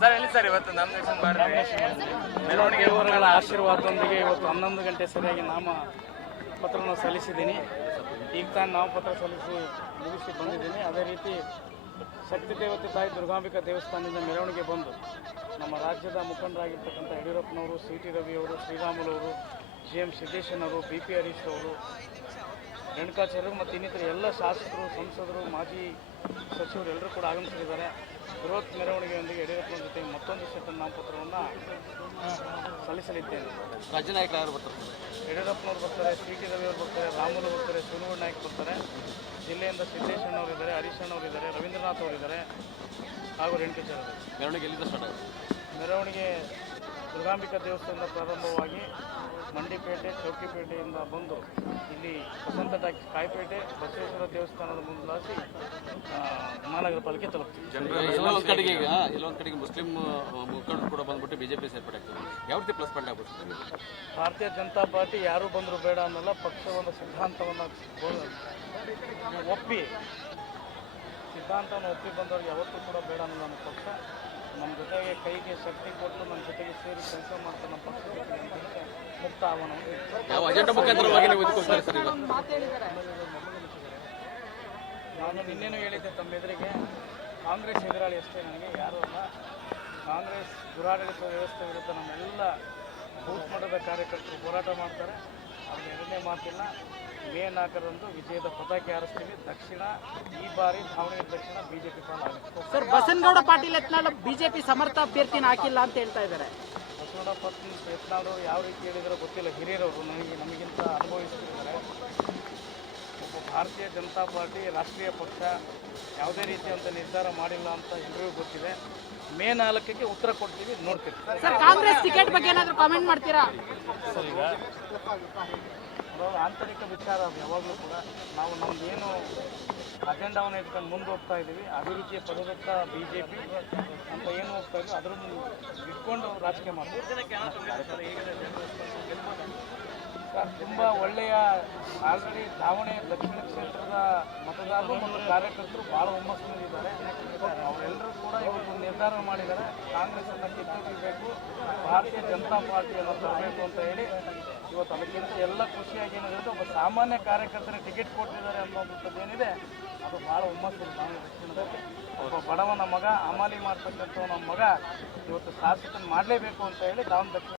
Sir ಎಲ್ಲಿ sir ಇವತ್ತು nomination ಮೆರವಣಿಗೆ ಊರುಗಳ ಆಶೀರ್ವಾದದೊಂದಿಗೆ ಇವತ್ತು 11 ಗಂಟೆ ಸರಿಯಾಗಿ ನಾಮಪತ್ರವನ್ನು ಸಲ್ಲಿಸಿದ್ದೀನಿ. ಈಗ ತಾನು ನಾಮಪತ್ರ ಸಲ್ಲಿಸಿ ಮುಗಿಸಿ ಬಂದಿದ್ದೀನಿ. ಅದೇ ರೀತಿ ಶಕ್ತಿ ದೇವತೆ ತಾಯಿ ದುರ್ಗಾಂಬಿಕಾ ದೇವಸ್ಥಾನದಿಂದ ಮೆರವಣಿಗೆ ಬಂದು ನಮ್ಮ ರಾಜ್ಯದ ಮುಖಂಡರಾಗಿರ್ತಕ್ಕಂಥ ಯಡಿಯೂರಪ್ಪನವರು, ಸಿ ಟಿ ರವಿಯವರು, ಶ್ರೀರಾಮುಲವರು, GM ಸಿದ್ದೇಶನವರು, BP ಹರೀಶ್ ಅವರು, ರೇಣುಕಾಚಾರ್ಯರು ಮತ್ತು ಇನ್ನಿತರ ಎಲ್ಲ ಶಾಸಕರು, ಸಂಸದರು, ಮಾಜಿ ಸಚಿವರು ಎಲ್ಲರೂ ಕೂಡ ಆಗಮಿಸಿದ್ದಾರೆ. ಬೃಹತ್ ಮೆರವಣಿಗೆಯೊಂದಿಗೆ ಯಡಿಯೂರಪ್ಪನ ಜೊತೆ ಮತ್ತೊಂದು ಸೆಟ್ ನಾಮಪತ್ರವನ್ನು ಸಲ್ಲಿಸಲಿದ್ದೇನೆ. ರಾಜ್ಯ ನಾಯಕರು ಯಾರು ಬರ್ತಾರೆ? ಯಡಿಯೂರಪ್ಪನವರು ಬರ್ತಾರೆ, ಸಿ ಟಿ ರವಿಯವರು ಬರ್ತಾರೆ, ರಾಮುಲು ಬರ್ತಾರೆ, ಸೋನುಗೌಡ ನಾಯ್ಕ ಬರ್ತಾರೆ, ಜಿಲ್ಲೆಯಿಂದ ಸಿದ್ದೇಶಣ್ಣವರು ಇದ್ದಾರೆ, ಹರೀಶ್ ಅಣ್ಣವರು ಇದ್ದಾರೆ, ರವೀಂದ್ರನಾಥ್ ಅವರು ಇದ್ದಾರೆ ಹಾಗೂ ರೇಣುಕಾಚಾರ್ಯ. ಮೆರವಣಿಗೆ ಎಲ್ಲಿಂದ ಸ್ಟಾರ್ಟ್ ಆಗುತ್ತೆ? ಮೆರವಣಿಗೆ ದುರ್ಗಾಂಬಿಕಾ ದೇವಸ್ಥಾನದಿಂದ ಪ್ರಾರಂಭವಾಗಿ ಮಂಡಿಪೇಟೆ, ಚೌಕಿಪೇಟೆಯಿಂದ ಬಂದು ಇಲ್ಲಿ ವಸಂತ ಟಾಕಿ, ಕಾಯಿಪೇಟೆ, ಬಸವೇಶ್ವರ ದೇವಸ್ಥಾನದ ಮುಂದಾಸಿ ಮಹಾನಗರ ಪಾಲಿಕೆ ತಲುಪ್ತೀವಿ. ಎಲ್ಲೊಂದು ಕಡೆಗೆ ಮುಸ್ಲಿಂ ಮುಖಂಡರು ಕೂಡ ಬಂದ್ಬಿಟ್ಟು ಬಿಜೆಪಿ ಸೇರ್ಪಡೆ ಆಗ್ತದೆ. ಯಾವ ರೀತಿ ಪ್ಲಸ್ ಪಾಯಿಂಟ್ ಆಗ್ಬೋದು? ಭಾರತೀಯ ಜನತಾ ಪಾರ್ಟಿ ಯಾರು ಬಂದರೂ ಬೇಡ ಅನ್ನೋಲ್ಲ, ಪಕ್ಷ ಒಂದು ಸಿದ್ಧಾಂತವನ್ನು ಒಪ್ಪಿ ಬಂದವ್ರಿಗೆ ಯಾವತ್ತೂ ಕೂಡ ಬೇಡ ಅನ್ನೋ ನಮ್ಮ ಪಕ್ಷ. ನಮ್ಮ ಜೊತೆಗೆ ಕೈಗೆ ಶಕ್ತಿ ಕೊಟ್ಟು ನಮ್ಮ ಜೊತೆಗೆ ಸೇರಿ ಕೆಲಸ ಮಾಡ್ತಾರೆ. ನಮ್ಮ ಪಕ್ಷ ಜೊತೆಗೆ ಮುಕ್ತ ಆಹ್ವಾನವನ್ನು ಯಾವ ಅಜೆಂಡಾ ಮುಖಾಂತರವಾಗಿ ನೀವು ಇದಕ್ಕೋಸ್ಕರ ಸರ್ ಈಗ ನಾನು ನಿನ್ನೇನು ಹೇಳಿದ್ದೆ ತಮ್ಮ ಎದುರಿಗೆ, ಕಾಂಗ್ರೆಸ್ ಎದುರಾಳಿ ಅಷ್ಟೇ, ನನಗೆ ಯಾರೂ ಅಲ್ಲ. ಕಾಂಗ್ರೆಸ್ ದುರಾಡಳಿತ ವ್ಯವಸ್ಥೆ ವಿರುದ್ಧ ನಮ್ಮೆಲ್ಲ ಬೂತ್ ಮಟ್ಟದ ಕಾರ್ಯಕರ್ತರು ಹೋರಾಟ ಮಾಡ್ತಾರೆ. ಅವ್ರಿಗೆ ಎರಡನೇ ಮಾತಿಲ್ಲ. ಮೇ 4ರಂದು ವಿಜಯದ ಪತಾಕೆ ಹಾರಿಸ್ತೀವಿ. ದಕ್ಷಿಣ ಈ ಬಾರಿ ದಾವಣಗೆರೆ ದಕ್ಷಿಣ ಬಿಜೆಪಿ ಪಾಲಾಗುತ್ತೆ. ಸರ್, ಬಸನಗೌಡ ಪಾಟೀಲ್ ಯತ್ನಾಳ್ ಬಿಜೆಪಿ ಸಮರ್ಥ ಅಭ್ಯರ್ಥಿನ ಹಾಕಿಲ್ಲ ಅಂತ ಹೇಳ್ತಾ ಇದ್ದಾರೆ. ಬಸವಗೌಡ ಪಾಟೀಲ್ ಯತ್ನಾಳ್ ಯಾವ ರೀತಿ ಹೇಳಿದಾರೋ ಗೊತ್ತಿಲ್ಲ. ಹಿರಿಯರವರು ನಮಗಿಂತ ಅನುಭವಿಸ್ತಿದ್ದಾರೆ. ಒಬ್ಬ ಭಾರತೀಯ ಜನತಾ ಪಾರ್ಟಿ ರಾಷ್ಟ್ರೀಯ ಪಕ್ಷ ಯಾವುದೇ ರೀತಿಯಂಥ ನಿರ್ಧಾರ ಮಾಡಿಲ್ಲ ಅಂತ ಎಲ್ಲರಿಗೂ ಗೊತ್ತಿದೆ. ಮೇ 4ಕ್ಕೆ ಉತ್ತರ ಕೊಡ್ತೀವಿ, ನೋಡ್ತೀವಿ. ಸರ್, ಕಾಂಗ್ರೆಸ್ ಟಿಕೆಟ್ ಬಗ್ಗೆ ಏನಾದರೂ ಕಾಮೆಂಟ್ ಮಾಡ್ತೀರಾ? ಸರ್, ಈಗ ಆಂತರಿಕ ವಿಚಾರ ಅದು. ಯಾವಾಗಲೂ ಕೂಡ ನಾವು ನಮ್ದೇನು ಅಜೆಂಡಾವನ್ನು ಇಟ್ಕೊಂಡು ಮುಂದೆ ಹೋಗ್ತಾ ಇದ್ದೀವಿ, ಅಭಿವೃದ್ಧಿಯ ಪದದತ್ತ BJP ಅಂತ ಏನು ಹೋಗ್ತಾ ಇದ್ದೀವಿ ಅದ್ರ ಇಟ್ಕೊಂಡು ರಾಜಕೀಯ ಮಾಡ್ತೀವಿ. ಸರ್, ತುಂಬ ಒಳ್ಳೆಯ ಆಲ್ರೆಡಿ ದಾವಣಗೆರೆ ದಕ್ಷಿಣ ಕ್ಷೇತ್ರದ ಮತದಾರರು ಮತ್ತು ಕಾರ್ಯಕರ್ತರು ಭಾಳ ಹುಮ್ಮಸ್ಸಿನಲ್ಲಿದ್ದಾರೆ. ಅವರೆಲ್ಲರೂ ಕೂಡ ಇವತ್ತು ನಿರ್ಧಾರ ಮಾಡಿದ್ದಾರೆ, ಕಾಂಗ್ರೆಸ್ಸನ್ನು ಕಿತ್ತೊಗಿಬೇಕು, ಭಾರತೀಯ ಜನತಾ ಪಾರ್ಟಿಯನ್ನು ತರಬೇಕು ಅಂತ ಹೇಳಿ. ಇವತ್ತು ಅದಕ್ಕಿಂತ ಎಲ್ಲ ಖುಷಿಯಾಗಿ ಏನಿದೆ, ಒಬ್ಬ ಸಾಮಾನ್ಯ ಕಾರ್ಯಕರ್ತರಿಗೆ ಟಿಕೆಟ್ ಕೊಟ್ಟಿದ್ದಾರೆ ಅನ್ನೋಂಥದ್ದು ಏನಿದೆ ಅದು ಭಾಳ ಹುಮ್ಮಸ್ಸಿದೆ. ದಾವಣಗೆರೆ ದಕ್ಷಿಣದಲ್ಲಿ ಒಬ್ಬ ಬಡವನ ಮಗ, ಹಮಾಲಿ ಮಾಡ್ತಕ್ಕಂಥ ನಮ್ಮ ಮಗ ಇವತ್ತು ಶಾಸಕನ ಮಾಡಲೇಬೇಕು ಅಂತ ಹೇಳಿ ದಾವಣಗೆರೆ ದಕ್ಷಿಣ